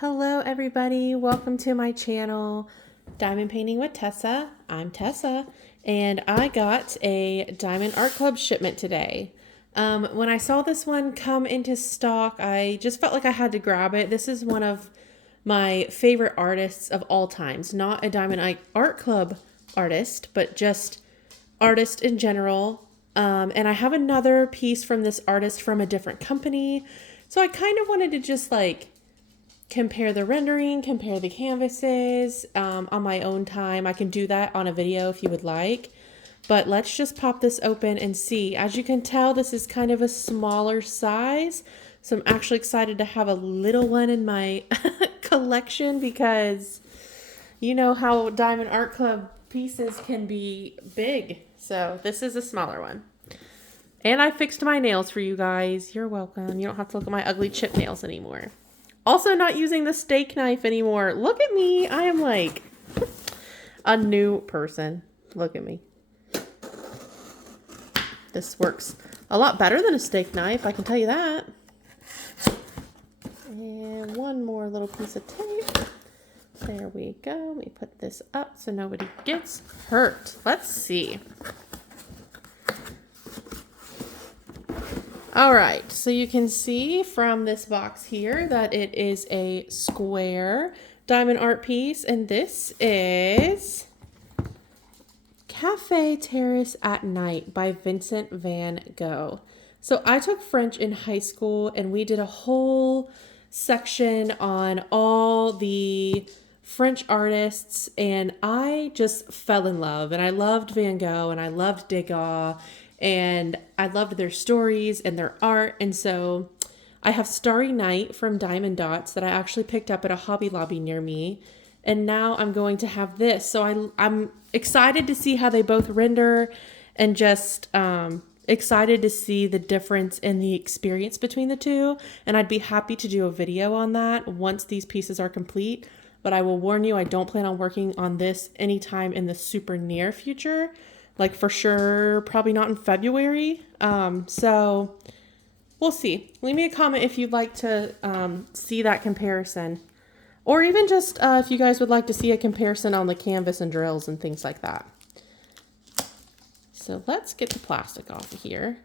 Hello everybody, welcome to my channel, Diamond Painting with Tessa. I'm Tessa, and I got a Diamond Art Club shipment today. When I saw this one come into stock, I just felt like I had to grab it. This is one of my favorite artists of all times. Not a Diamond Art Club artist, but just artist in general. And I have another piece from this artist from a different company. So I kind of wanted to just compare the rendering, compare the canvases on my own time. I can do that on a video if you would like. But let's just pop this open and see. As you can tell, this is kind of a smaller size. So I'm actually excited to have a little one in my collection because you know how Diamond Art Club pieces can be big. So this is a smaller one. And I fixed my nails for you guys. You're welcome. You don't have to look at my ugly chip nails anymore. Also not using the steak knife anymore. Look at me. I am like a new person. Look at me. This works a lot better than a steak knife, I can tell you that. And one more little piece of tape. There we go. Let me put this up so nobody gets hurt. Let's see. All right, so you can see from this box here that it is a square diamond art piece, and this is Cafe Terrace at Night by Vincent Van Gogh. So I took French in high school, and we did a whole section on all the French artists, and I just fell in love, and I loved Van Gogh, and I loved Degas, and I loved their stories and their art. And so I have Starry Night from Diamond Dots that I actually picked up at a Hobby Lobby near me. And now I'm going to have this. So I'm excited to see how they both render, and just excited to see the difference in the experience between the two. And I'd be happy to do a video on that once these pieces are complete. But I will warn you, I don't plan on working on this anytime in the super near future. Like for sure, probably not in February. So we'll see. Leave me a comment if you'd like to see that comparison. Or even just if you guys would like to see a comparison on the canvas and drills and things like that. So let's get the plastic off of here.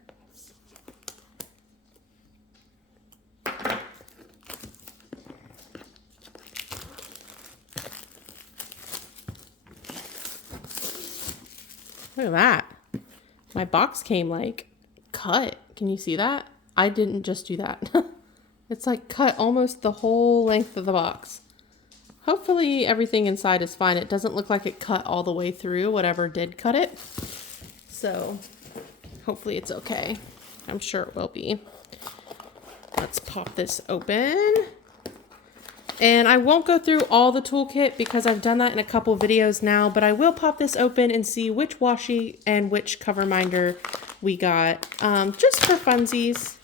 Look at that. My box came cut. Can you see that? I didn't just do that. It's cut almost the whole length of the box. Hopefully everything inside is fine. It doesn't look like it cut all the way through, whatever did cut it. So hopefully it's okay. I'm sure it will be. Let's pop this open. And I won't go through all the toolkit because I've done that in a couple videos now, but I will pop this open and see which washi and which cover minder we got, just for funsies.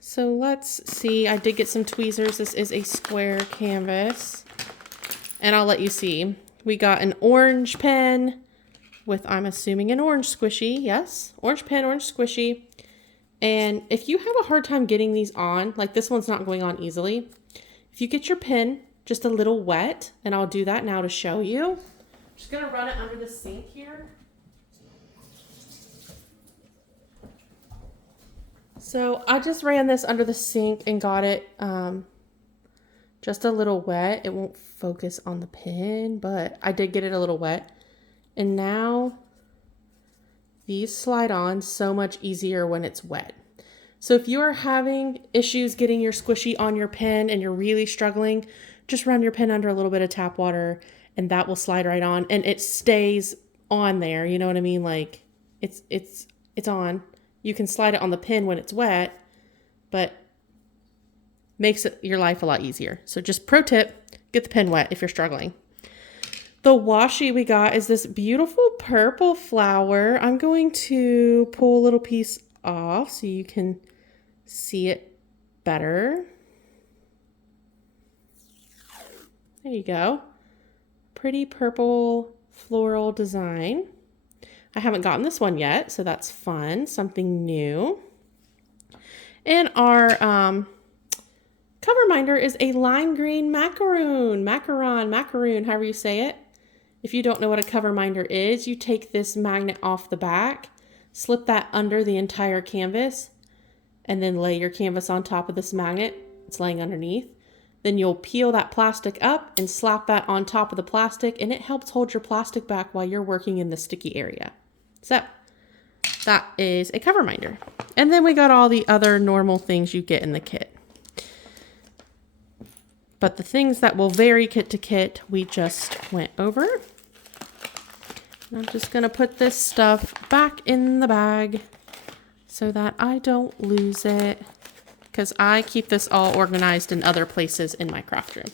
So let's see. I did get some tweezers. This is a square canvas, and I'll let you see. We got an orange pen with, I'm assuming, an orange squishy. Yes, orange pen, orange squishy. And if you have a hard time getting these on, like this one's not going on easily, if you get your pen just a little wet, and I'll do that now to show you. I'm just gonna run it under the sink here. So I just ran this under the sink and got it just a little wet. It won't focus on the pen, but I did get it a little wet. And now these slide on so much easier when it's wet. So if you are having issues getting your squishy on your pen and you're really struggling, just run your pen under a little bit of tap water and that will slide right on, and it stays on there. You know what I mean? Like it's on. You can slide it on the pen when it's wet, but makes your life a lot easier. So just pro tip, get the pen wet if you're struggling. The washi we got is this beautiful purple flower. I'm going to pull a little piece off so you can see it better. There you go. Pretty purple floral design. I haven't gotten this one yet, so that's fun. Something new. And our Cover minder is a lime green macaron, however you say it. If you don't know what a cover minder is, you take this magnet off the back, slip that under the entire canvas, and then lay your canvas on top of this magnet. It's laying underneath. Then you'll peel that plastic up and slap that on top of the plastic, and it helps hold your plastic back while you're working in the sticky area. So that is a cover minder. And then we got all the other normal things you get in the kit. But the things that will vary kit to kit, we just went over. I'm just going to put this stuff back in the bag so that I don't lose it, because I keep this all organized in other places in my craft room.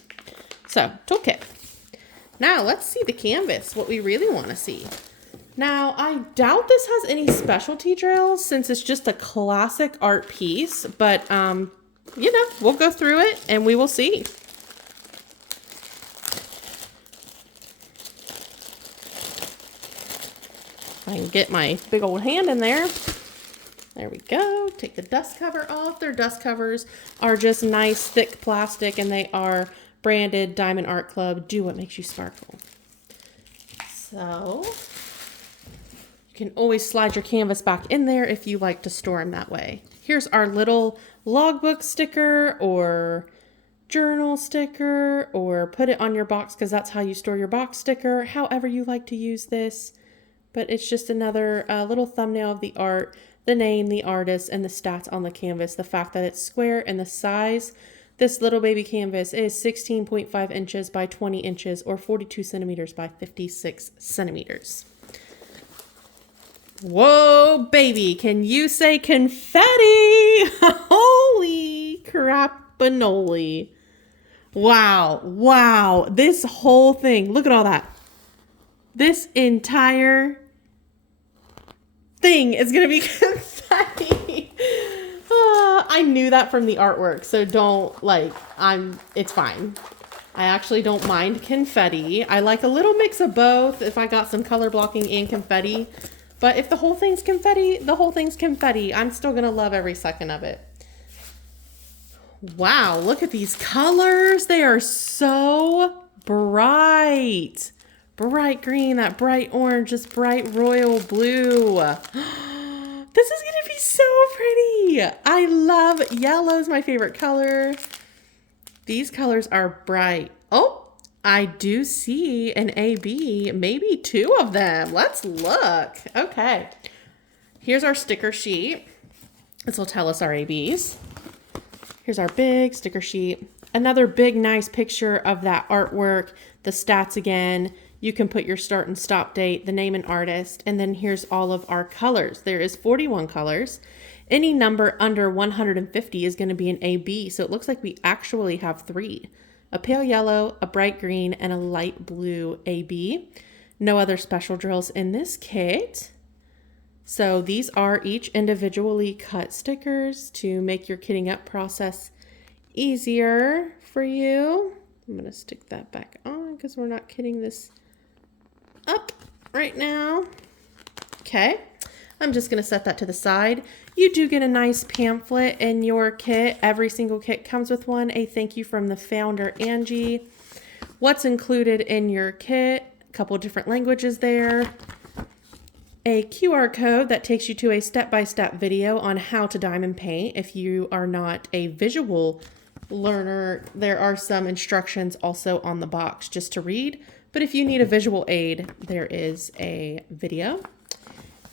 So, toolkit. Now, let's see the canvas, what we really want to see. Now, I doubt this has any specialty drills since it's just a classic art piece, but, you know, we'll go through it and we will see. I can get my big old hand in there. There we go. Take the dust cover off. Their dust covers are just nice, thick plastic, and they are branded Diamond Art Club. Do what makes you sparkle. So you can always slide your canvas back in there if you like to store them that way. Here's our little logbook sticker or journal sticker, or put it on your box because that's how you store your box sticker, however you like to use this. But it's just another little thumbnail of the art, the name, the artist, and the stats on the canvas. The fact that it's square and the size. This little baby canvas is 16.5 inches by 20 inches or 42 centimeters by 56 centimeters. Whoa, baby, can you say confetti? Holy crap-a-noli. Wow, wow, this whole thing, look at all that. This entire thing is going to be confetti. I knew that from the artwork, so it's fine. I actually don't mind confetti. I like a little mix of both if I got some color blocking and confetti. But if the whole thing's confetti, the whole thing's confetti. I'm still going to love every second of it. Wow, look at these colors. They are so bright. Bright green, that bright orange, this bright royal blue. This is gonna be so pretty. I love yellow, is my favorite color. These colors are bright. Oh, I do see an AB, maybe two of them. Let's look. Okay, here's our sticker sheet. This will tell us our ABs. Here's our big sticker sheet. Another big, nice picture of that artwork, the stats again. You can put your start and stop date, the name and artist, and then here's all of our colors. There is 41 colors. Any number under 150 is going to be an AB, so it looks like we actually have 3. A pale yellow, a bright green, and a light blue AB. No other special drills in this kit. So these are each individually cut stickers to make your kitting up process easier for you. I'm going to stick that back on because we're not kitting this up right now. Okay, I'm just going to set that to the side. You do get a nice pamphlet in your kit. Every single kit comes with one. A thank you from the founder, Angie. What's included in your kit? A couple of different languages there. A QR code that takes you to a step-by-step video on how to diamond paint. If you are not a visual learner, there are some instructions also on the box just to read. But if you need a visual aid, there is a video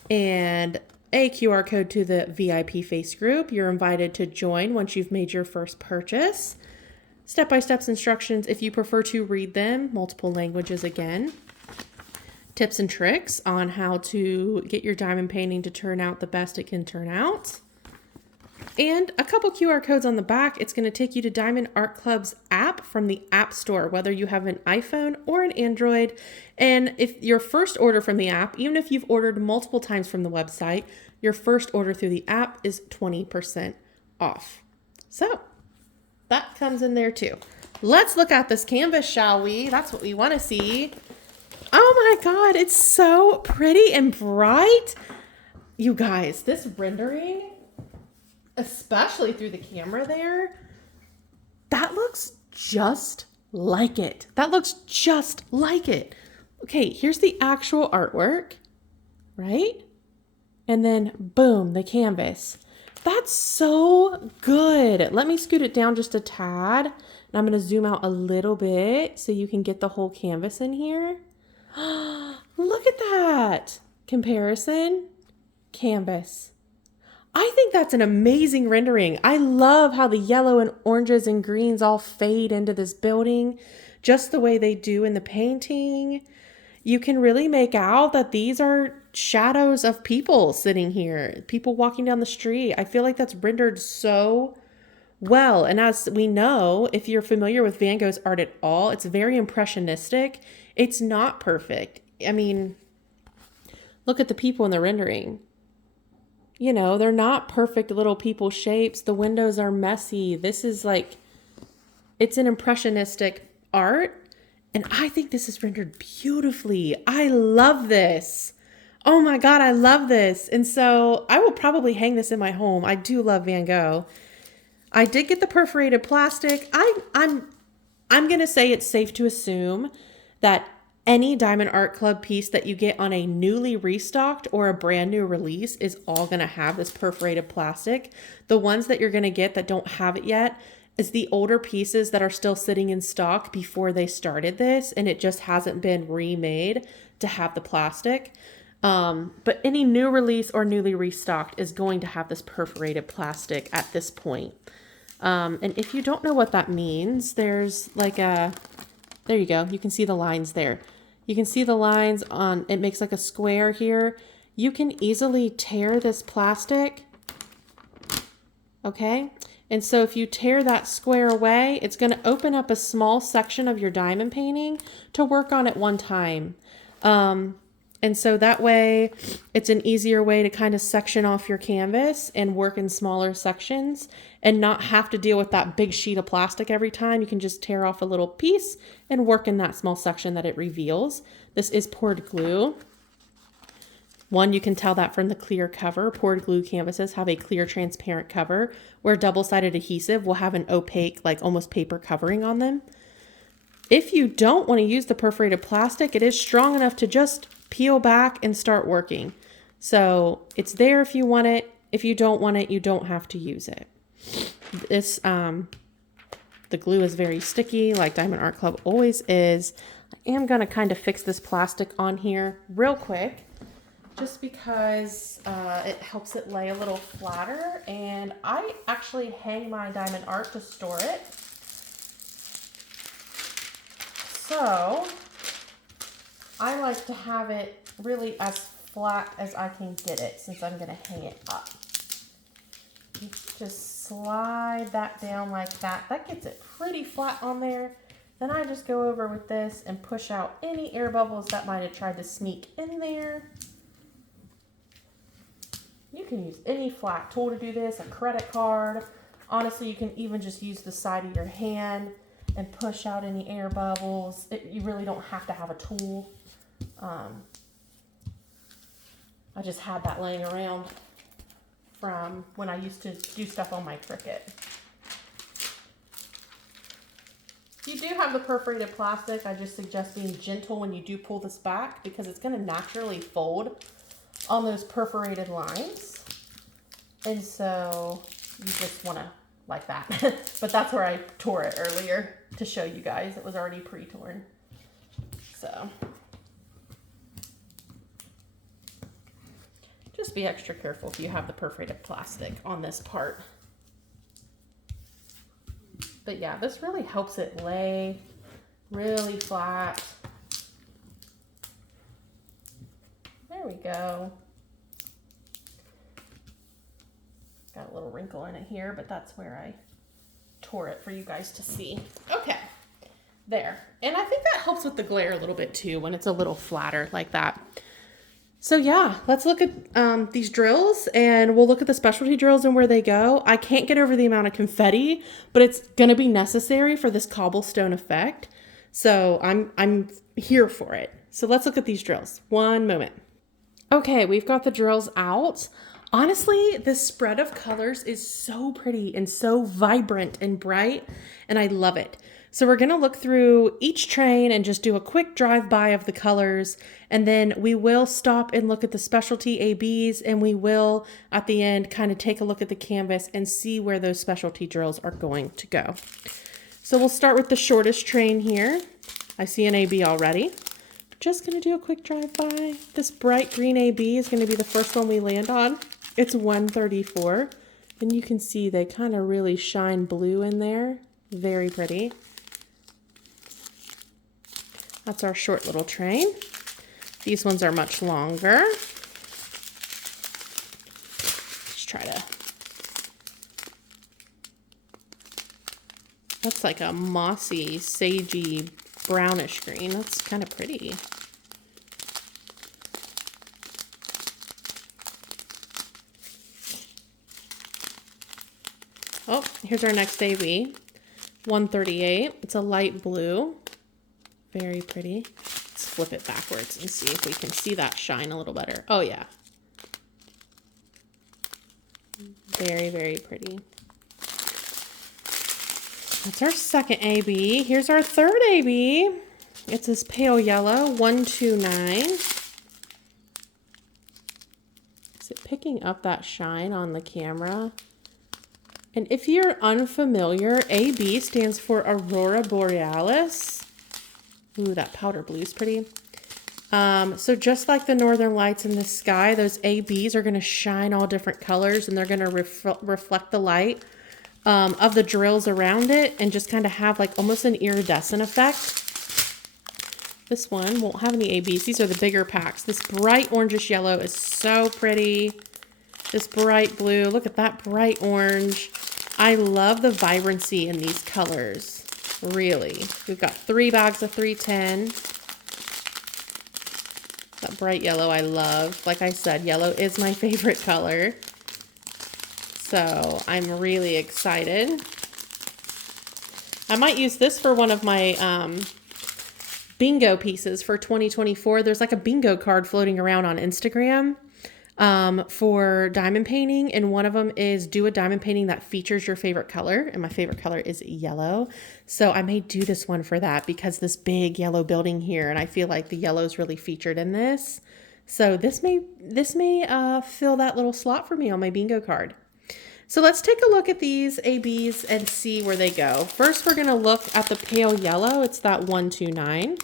and a QR code to the VIP face group. You're invited to join once you've made your first purchase. Step-by-step instructions if you prefer to read them, multiple languages again. Tips and tricks on how to get your diamond painting to turn out the best it can turn out. And a couple QR codes on the back. It's going to take you to Diamond Art Club's app from the App Store, whether you have an iPhone or an Android. And if your first order from the app, even if you've ordered multiple times from the website, your first order through the app is 20% off. So that comes in there too. Let's look at this canvas, shall we? That's what we want to see. Oh my God, it's so pretty and bright. You guys, this rendering, especially through the camera there, That looks just like it. That looks just like it. Okay, here's the actual artwork, right? And then boom, the canvas. That's so good. Let me scoot it down just a tad. And I'm gonna zoom out a little bit so you can get the whole canvas in here. Look at that. Comparison, canvas. I think that's an amazing rendering. I love how the yellow and oranges and greens all fade into this building, just the way they do in the painting. You can really make out that these are shadows of people sitting here, people walking down the street. I feel like that's rendered so well. And as we know, if you're familiar with Van Gogh's art at all, it's very impressionistic. It's not perfect. I mean, look at the people in the rendering. You know, they're not perfect little people shapes. The windows are messy. This is like, it's an impressionistic art. And I think this is rendered beautifully. I love this. Oh my God, I love this. And so I will probably hang this in my home. I do love Van Gogh. I did get the perforated plastic. I'm going to say it's safe to assume that any Diamond Art Club piece that you get on a newly restocked or a brand new release is all going to have this perforated plastic. The ones that you're going to get that don't have it yet is the older pieces that are still sitting in stock before they started this, and it just hasn't been remade to have the plastic. But any new release or newly restocked is going to have this perforated plastic at this point. And if you don't know what that means, there's like there you go. You can see the lines there. You can see the lines on, it makes like a square here. You can easily tear this plastic. Okay. And so if you tear that square away, it's going to open up a small section of your diamond painting to work on at one time. And so that way it's an easier way to kind of section off your canvas and work in smaller sections and not have to deal with that big sheet of plastic every time. You can just tear off a little piece and work in that small section that it reveals. This is poured glue. One, you can tell that from the clear cover. Poured glue canvases have a clear transparent cover where double-sided adhesive will have an opaque, like almost paper covering on them. If you don't want to use the perforated plastic, it is strong enough to just peel back and start working. So it's there if you want it. If you don't want it, you don't have to use it. This, the glue is very sticky, like Diamond Art Club always is. I am going to kind of fix this plastic on here real quick, just because it helps it lay a little flatter. And I actually hang my diamond art to store it. So I like to have it really as flat as I can get it, since I'm going to hang it up. Just slide that down like that. That gets it pretty flat on there. Then I just go over with this and push out any air bubbles that might have tried to sneak in there. You can use any flat tool to do this, a credit card. Honestly, you can even just use the side of your hand and push out any air bubbles. You really don't have to have a tool. I just had that laying around from when I used to do stuff on my Cricut. If you do have the perforated plastic, I just suggest being gentle when you do pull this back, because it's going to naturally fold on those perforated lines. And so you just want to like that. But that's where I tore it earlier to show you guys. It was already pre-torn. So just be extra careful if you have the perforated plastic on this part. But yeah, this really helps it lay really flat. There we go. Got a little wrinkle in it here, but that's where I tore it for you guys to see. Okay, there. And I think that helps with the glare a little bit too when it's a little flatter like that. So yeah, let's look at these drills, and we'll look at the specialty drills and where they go. I can't get over the amount of confetti, but it's going to be necessary for this cobblestone effect. So I'm here for it. So let's look at these drills. One moment. Okay, we've got the drills out. Honestly, this spread of colors is so pretty and so vibrant and bright, and I love it. So we're gonna look through each train and just do a quick drive-by of the colors, and then we will stop and look at the specialty ABs, and we will, at the end, kind of take a look at the canvas and see where those specialty drills are going to go. So we'll start with the shortest train here. I see an AB already. Just gonna do a quick drive-by. This bright green AB is gonna be the first one we land on. It's 134, and you can see they kind of really shine blue in there. Very pretty. That's our short little train. These ones are much longer. Let's try to... That's like a mossy, sagey, brownish green. That's kind of pretty. Oh, here's our next AB, 138. It's a light blue. Very pretty. Let's flip it backwards and see if we can see that shine a little better. Oh, yeah. Very, very pretty. That's our second AB. Here's our third AB. It's this pale yellow, 129. Is it picking up that shine on the camera? And if you're unfamiliar, AB stands for Aurora Borealis. Ooh, that powder blue is pretty. So just like the northern lights in the sky, those ABs are going to shine all different colors, and they're going to reflect the light of the drills around it and just kind of have like almost an iridescent effect. This one won't have any ABs. These are the bigger packs. This bright orangish yellow is so pretty. This bright blue, look at that bright orange. I love the vibrancy in these colors, really. We've got 3 bags of 310. That bright yellow I love. Like I said, yellow is my favorite color. So I'm really excited. I might use this for one of my bingo pieces for 2024. There's like a bingo card floating around on Instagram for diamond painting, and one of them is do a diamond painting that features your favorite color, and my favorite color is yellow. So I may do this one for that because this big yellow building here, and I feel like the yellow is really featured in this. So this may fill that little slot for me on my bingo card. So let's take a look at these ABs and see where they go. First, we're going to look at the pale yellow. It's that 129.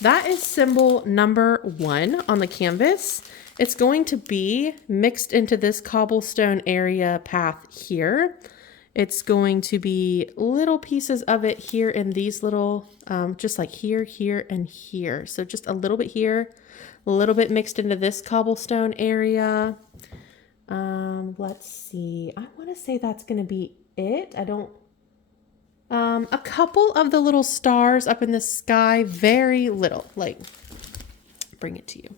That is symbol number 1 on the canvas. It's going to be mixed into this cobblestone area path here. It's going to be little pieces of it here in these little, just like here, here, and here. So just a little bit here, a little bit mixed into this cobblestone area. Let's see. I want to say that's going to be it. I don't, a couple of the little stars up in the sky, very little, like, bring it to you.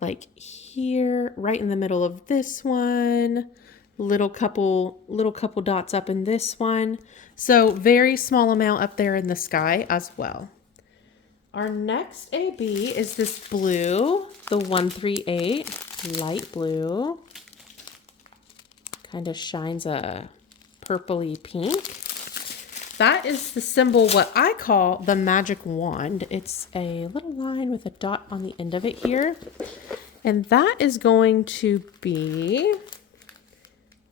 Like here, right in the middle of this one, little couple dots up in this one. So very small amount up there in the sky as well. Our next AB is this blue, the 138, light blue. Kind of shines a purpley pink. That is the symbol, what I call the magic wand. It's a little line with a dot on the end of it here. And that is going to be,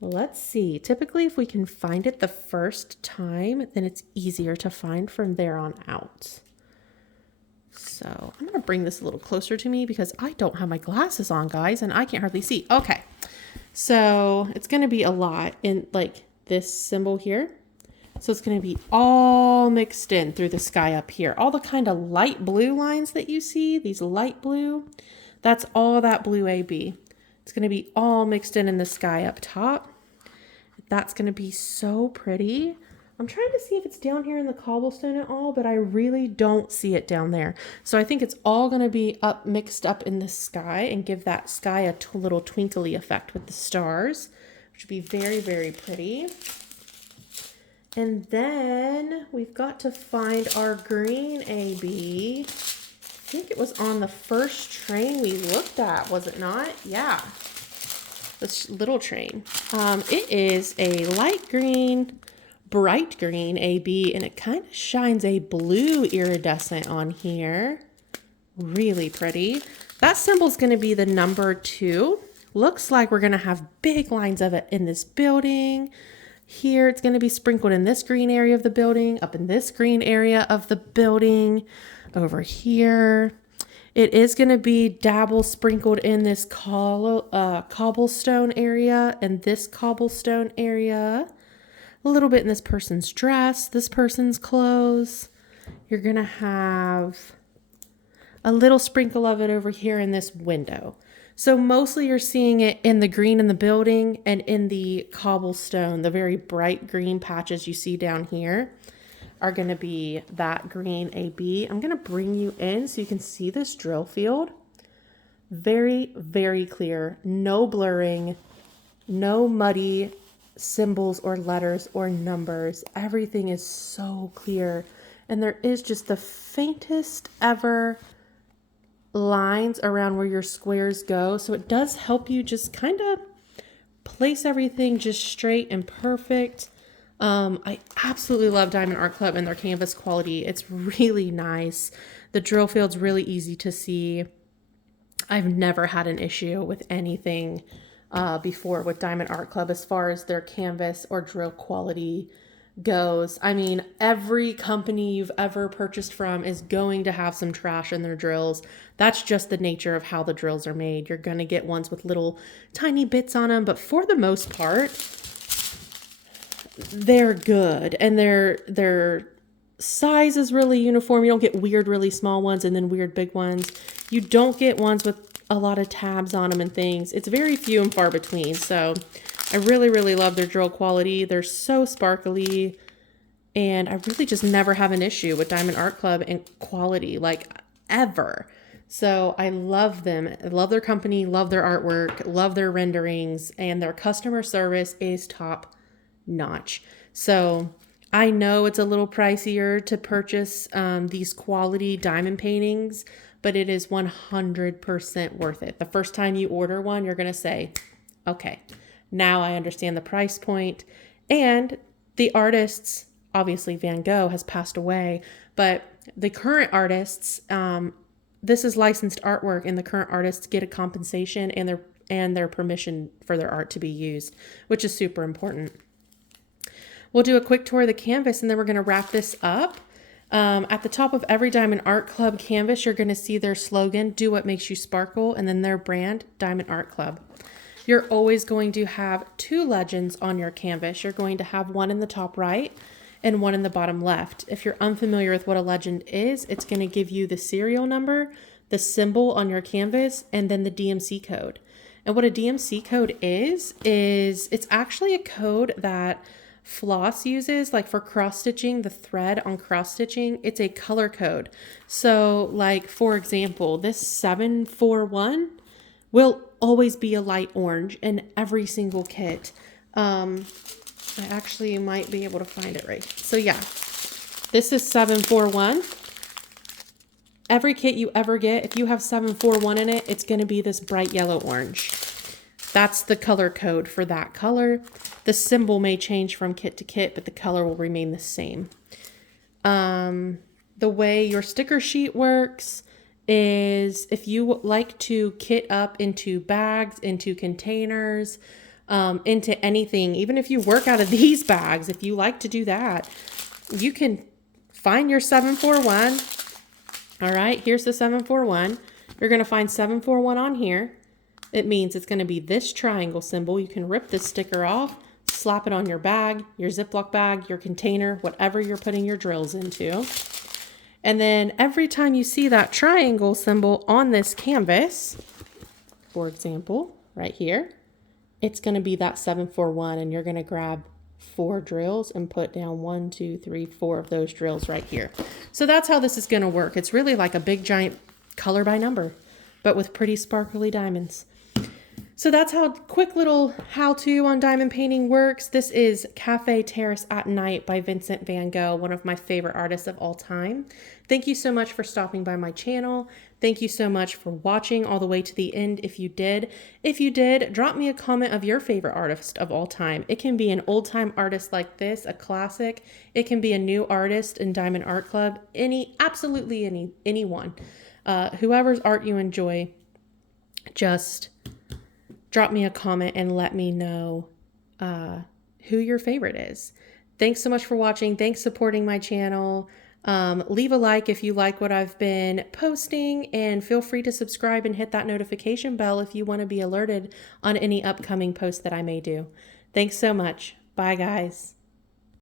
let's see, typically if we can find it the first time, then it's easier to find from there on out. So I'm gonna bring this a little closer to me because I don't have my glasses on, guys, and I can't hardly see. Okay, so it's gonna be a lot in like this symbol here. So it's going to be all mixed in through the sky up here. All the kind of light blue lines that you see, these light blue, that's all that blue AB. It's going to be all mixed in the sky up top. That's going to be so pretty. I'm trying to see if it's down here in the cobblestone at all, but I really don't see it down there. So I think it's all going to be mixed up in the sky and give that sky a little twinkly effect with the stars, which would be very, very pretty. And then we've got to find our green AB. I think it was on the first train we looked at, was it not? Yeah. this little train. It is a light green, bright green AB, and it kind of shines a blue iridescent on here. Really pretty. That symbol is going to be the number 2. Looks like we're going to have big lines of it in this building. Here it's going to be sprinkled in this green area of the building, up in this green area of the building, over here. It is going to be dabble sprinkled in this cobblestone area and this cobblestone area. A little bit in this person's dress, this person's clothes. You're going to have a little sprinkle of it over here in this window. So mostly you're seeing it in the green in the building and in the cobblestone. The very bright green patches you see down here are going to be that green AB. I'm going to bring you in so you can see this drill field. Very, very clear. No blurring, no muddy symbols or letters or numbers. Everything is so clear. And there is just the faintest ever lines around where your squares go. So it does help you just kind of place everything just straight and perfect. I absolutely love Diamond Art Club and their canvas quality. It's really nice. The drill field's really easy to see. I've never had an issue with anything before with Diamond Art Club as far as their canvas or drill quality goes. I mean, every company you've ever purchased from is going to have some trash in their drills. That's just the nature of how the drills are made. You're going to get ones with little tiny bits on them, but for the most part, they're good, and their size is really uniform. You don't get weird, really small ones and then weird big ones. You don't get ones with a lot of tabs on them and things. It's very few and far between. So I really, really love their drill quality. They're so sparkly, and I really just never have an issue with Diamond Art Club and quality, like ever. So I love them. I love their company, love their artwork, love their renderings, and their customer service is top notch. So I know it's a little pricier to purchase these quality diamond paintings, but it is 100% worth it. The first time you order one, you're going to say, okay, now I understand the price point. And the artists, obviously Van Gogh has passed away, but the current artists, this is licensed artwork, and the current artists get a compensation and their permission for their art to be used, which is super important. We'll do a quick tour of the canvas, and then we're going to wrap this up. At the top of every Diamond Art Club canvas, you're going to see their slogan, "Do what makes you sparkle," and then their brand, Diamond Art Club. You're always going to have 2 legends on your canvas. You're going to have one in the top right and one in the bottom left. If you're unfamiliar with what a legend is, it's going to give you the serial number, the symbol on your canvas, and then the DMC code. And what a DMC code is it's actually a code that floss uses, like for cross stitching, the thread on cross stitching. It's a color code. So like, for example, this 741 will always be a light orange in every single kit. I actually might be able to find it right. So yeah, this is 741. Every kit you ever get, if you have 741 in it, it's going to be this bright yellow orange. That's the color code for that color. The symbol may change from kit to kit, but the color will remain the same. The way your sticker sheet works is if you like to kit up into bags, into containers, into anything, even if you work out of these bags, if you like to do that, you can find your 741. All right, here's the 741. You're going to find 741 on here. It means it's going to be this triangle symbol. You can rip this sticker off, slap it on your bag, your Ziploc bag, your container, whatever you're putting your drills into. And then every time you see that triangle symbol on this canvas, for example, right here, it's going to be that 741, and you're going to grab 4 drills and put down 1, 2, 3, 4 of those drills right here. So that's how this is going to work. It's really like a big giant color by number, but with pretty sparkly diamonds. So that's how quick little how-to on diamond painting works. This is Cafe Terrace at Night by Vincent Van Gogh, one of my favorite artists of all time. Thank you so much for stopping by my channel. Thank you so much for watching all the way to the end if you did. If you did, drop me a comment of your favorite artist of all time. It can be an old-time artist like this, a classic. It can be a new artist in Diamond Art Club. Absolutely anyone. Whoever's art you enjoy, just drop me a comment and let me know who your favorite is. Thanks so much for watching. Thanks for supporting my channel. Leave a like if you like what I've been posting, and feel free to subscribe and hit that notification bell if you want to be alerted on any upcoming posts that I may do. Thanks so much. Bye, guys.